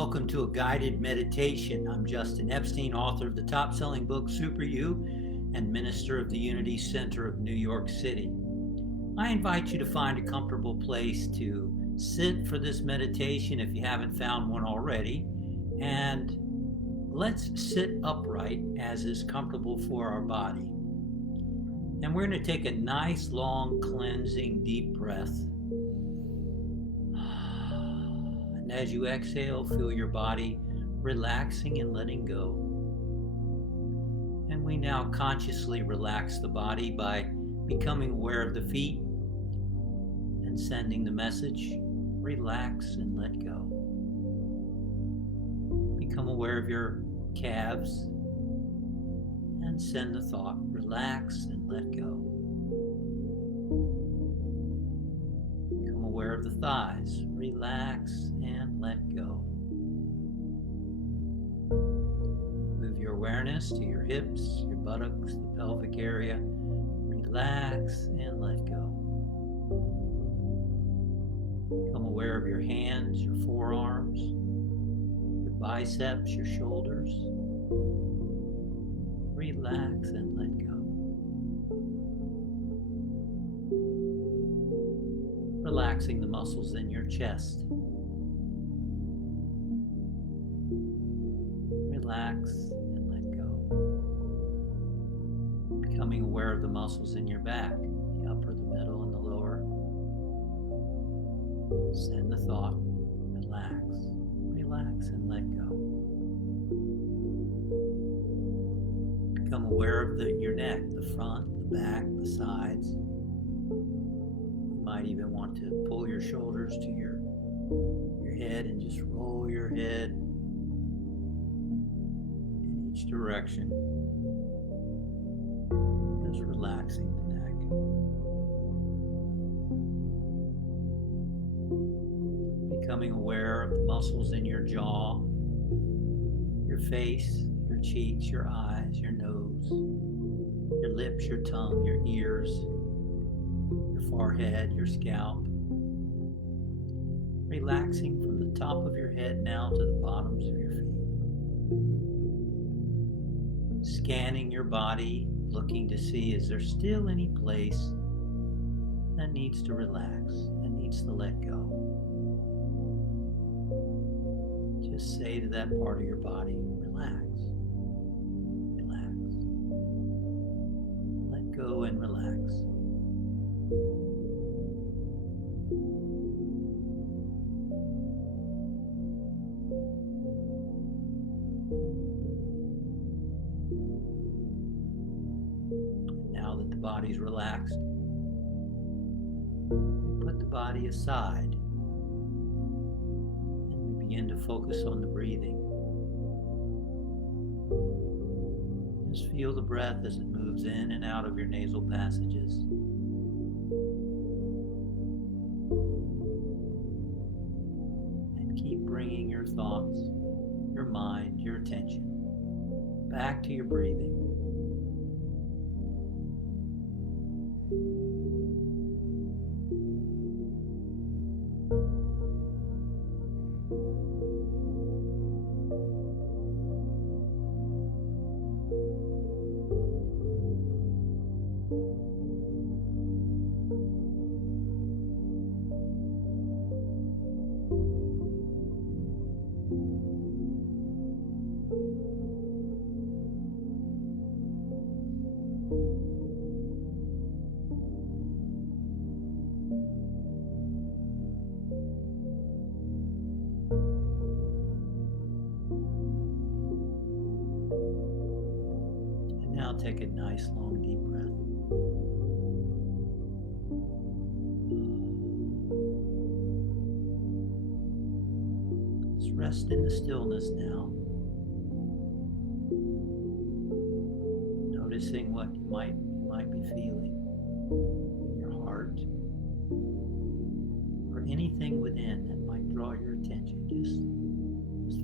Welcome to a guided meditation. I'm Justin Epstein, author of the top-selling book Super You and minister of the Unity Center of New York City. I invite you to find a comfortable place to sit for this meditation if you haven't found one already, and let's sit upright as is comfortable for our body. And we're going to take a nice, long, cleansing, deep breath. And as you exhale, feel your body relaxing and letting go. And we now consciously relax the body by becoming aware of the feet and sending the message, relax and let go. Become aware of your calves and send the thought, relax and let go. Become aware of the thighs, relax and let go. Move your awareness to your hips, your buttocks, the pelvic area. Relax and let go. Become aware of your hands, your forearms, your biceps, your shoulders. Relax and let go. Relaxing the muscles in your chest. Relax and let go. Becoming aware of the muscles in your back, the upper, the middle, and the lower. Send the thought, relax, relax and let go. Become aware of your neck, the front, the back, the sides. You might even want to pull your shoulders to your head and just roll your head in each direction. Just relaxing the neck. Becoming aware of the muscles in your jaw, your face, your cheeks, your eyes, your nose, your lips, your tongue, your ears, your forehead, your scalp. Relaxing from the top of your head now to the bottoms of your feet. Scanning your body, looking to see, is there still any place that needs to relax, that needs to let go? Just say to that part of your body, relax, relax. Let go and relax. Now that the body's relaxed, we put the body aside and we begin to focus on the breathing. Just feel the breath as it moves in and out of your nasal passages. And keep bringing your thoughts, your mind, your attention back to your breathing. Now take a nice long deep breath. Just rest in the stillness now. Noticing what you might be feeling in your heart or anything within that might draw your attention. Just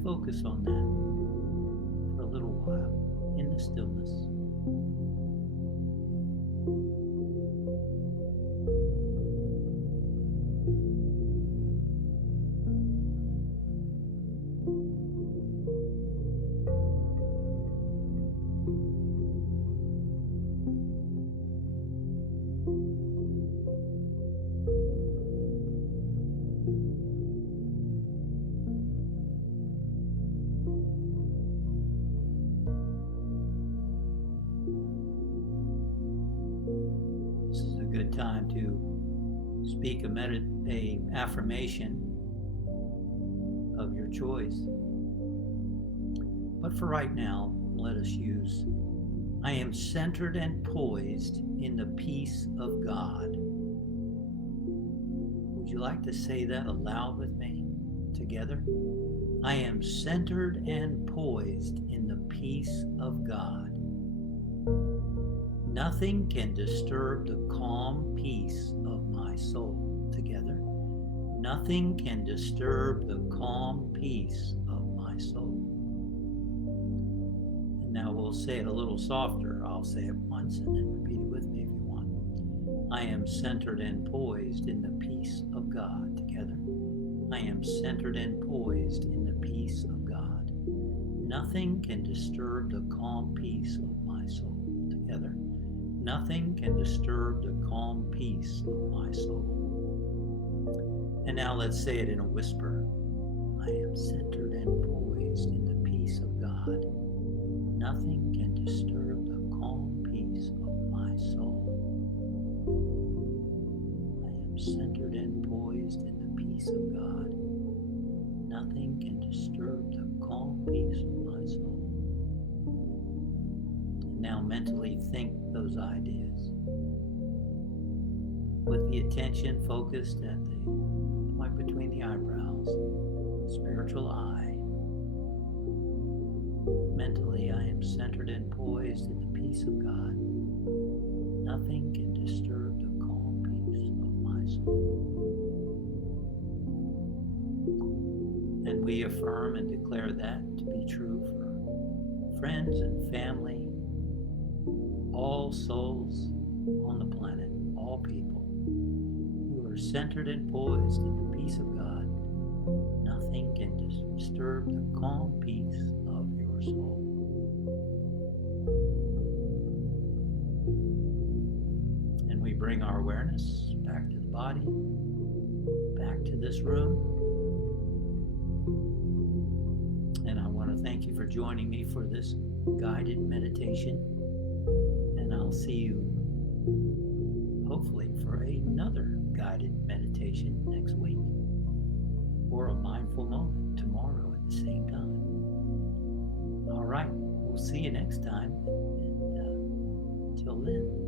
focus on that for a little while in the stillness. want to speak a affirmation of your choice. But for right now, let us use, I am centered and poised in the peace of God. Would you like to say that aloud with me together? I am centered and poised in the peace of God. Nothing can disturb the calm peace of my soul. Together. Nothing can disturb the calm peace of my soul. And now we'll say it a little softer. I'll say it once and then repeat it with me if you want. I am centered and poised in the peace of God. Together. I am centered and poised in the peace of God. Nothing can disturb the calm peace of my soul. Together. Nothing can disturb the calm peace of my soul. And now let's say it in a whisper. I am centered and poised in the peace of God. Nothing can disturb the calm peace of my soul. I am centered and poised in the peace of God. Nothing can disturb the calm peace of my soul. And now mentally think those ideas with the attention focused at the point between the eyebrows, spiritual eye. Mentally, I am centered and poised in the peace of God. Nothing can disturb the calm peace of my soul. And we affirm and declare that to be true for friends and family, all souls on the planet, all people. You are centered and poised in the peace of God. Nothing can disturb the calm peace of your soul. And we bring our awareness back to the body, back to this room. And I want to thank you for joining me for this guided meditation. And I'll see you hopefully for another guided meditation next week, or a mindful moment tomorrow at the same time. All right, we'll see you next time, and till then.